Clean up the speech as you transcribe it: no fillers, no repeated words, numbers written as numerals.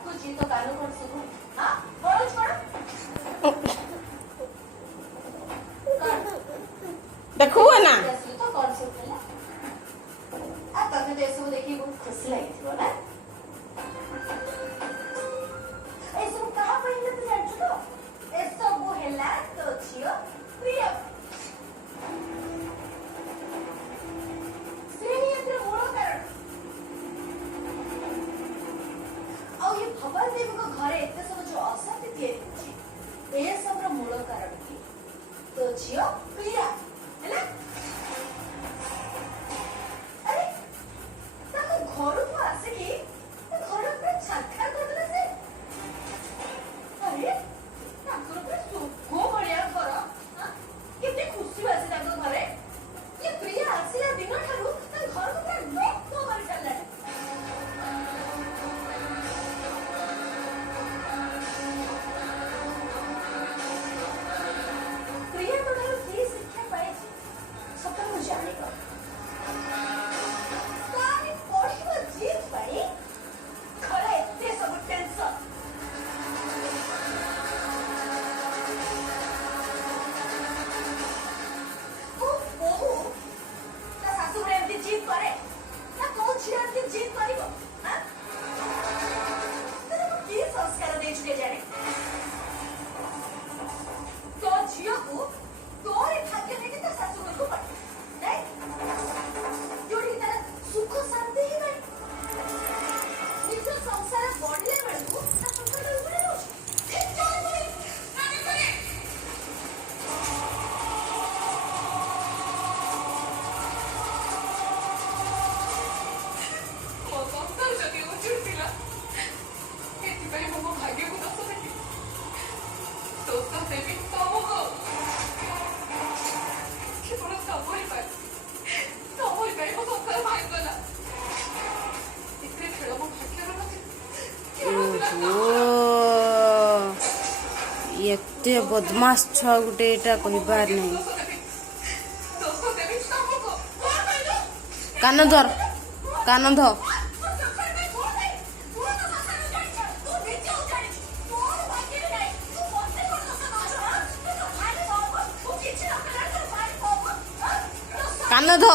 ଡାକୁଛି ତ କାନ କଣ ଶୁଭୁ? ହଁ ବଳୁଛି କଣ? ଦେଖୁଅ ନା ଆସିଲୁ ତ କଣ ସବୁ ହେଲା? ତତେ ତ ଏସବୁ ଦେଖିକି ବହୁତ ଖୁସି ଲାଗିଥିବ ନା? ଏସବୁ କାହା ପାଇଁ ହେଲା ତୁ ଜାଣିଛୁ ତ? ଏସବୁ ହେଲା ତୋ ଝିଅ ପ୍ରିୟ। ସେ ହିଁ ଏଥିର ମୂଳ କାରଣ। ଆଉ ଏ ଭବାନୀ ଦେବୀଙ୍କ ଘରେ ଏତେ ସବୁ ଯୋଉ ଅଶାନ୍ତି ତିଆରି ହଉଛି ଏସବୁର ମୂଳ କାରଣ କି ତୋ ଝିଅ ପ୍ରିୟା ହେଲା। ଆରେ ତାଙ୍କ ଘରକୁ ଆସିକି ଘର ପୁରା ଛାରଖାର କରିଦେଲା ସେ। ଆରେ ତାଙ୍କର ପୁରା ସୁଖ ଭଳିଆ ଘର। କେତେ ଖୁସି ବାସୀ ତାଙ୍କ ଘରେ। ଏ ପ୍ରିୟା ଆସିଲା ଦିନଠାରୁ ତାଙ୍କ ଘରକୁ ପୁରା ଲୋକ କରି ସାରିଲାଣି। ପ୍ରିୟାଙ୍କ ଠାରୁ କି ଶିକ୍ଷା ପାଇଛି ସତ ମୁଁ ଜାଣିପାରୁନି। ତାରି ପଢିବା ଜିଦ୍ ପାଇଁ ଘରେ ଏତେ ସବୁ ଟେନସନ। ବୋହୂ ତା ଶାଶୁ ଘରେ ଏମିତି ଜିଦ୍ କରେ ନା କୋଉ ଝିଅ ଏମିତି ଜିଦ୍ କରିବ? ତତେ କି ସଂସ୍କାର ଦେଇଛୁ କେଜାଣି? ତୋ ଝିଅକୁ ତୋରି ଭାଗ୍ୟ ନେଇକି ତା ଶାଶୁ ଘରକୁ ପଠେଇ ଯୋଉଠି ତାର ସୁଖ ଶାନ୍ତି ହିଁ ନାହିଁ। ନିଜ ସଂସାର ବଢିଲା ବେଳକୁ ତା ସଂସାର ଉପରେ ରହୁଛି। ମୋ ସଂସାର ଯଦି ଉଜୁଡି ଥିଲା ଏଥିପାଇଁ ମୁଁ ମୋ ଭାଗ୍ୟକୁ ଦୋଷ ଦେବି। ଦୋଷ ଦେବି ତମକୁ। କେବଳ ତମରି ପାଇଁ ମୋ ସଂସାର ଭାଙ୍ଗିଗଲା। ଏଥିରେ ଖେଳ ମୋ ଭାଗ୍ୟର ନଥିଲା। ଏତେ ବଦମାସ ଛୁଆ ଗୋଟେ ଏଇଟା କହିବାର ନାହିଁ। ଦୋଷ ଦେବି ତମକୁ। କାନ ଧର କାନ ଧ। କାନ ଧ।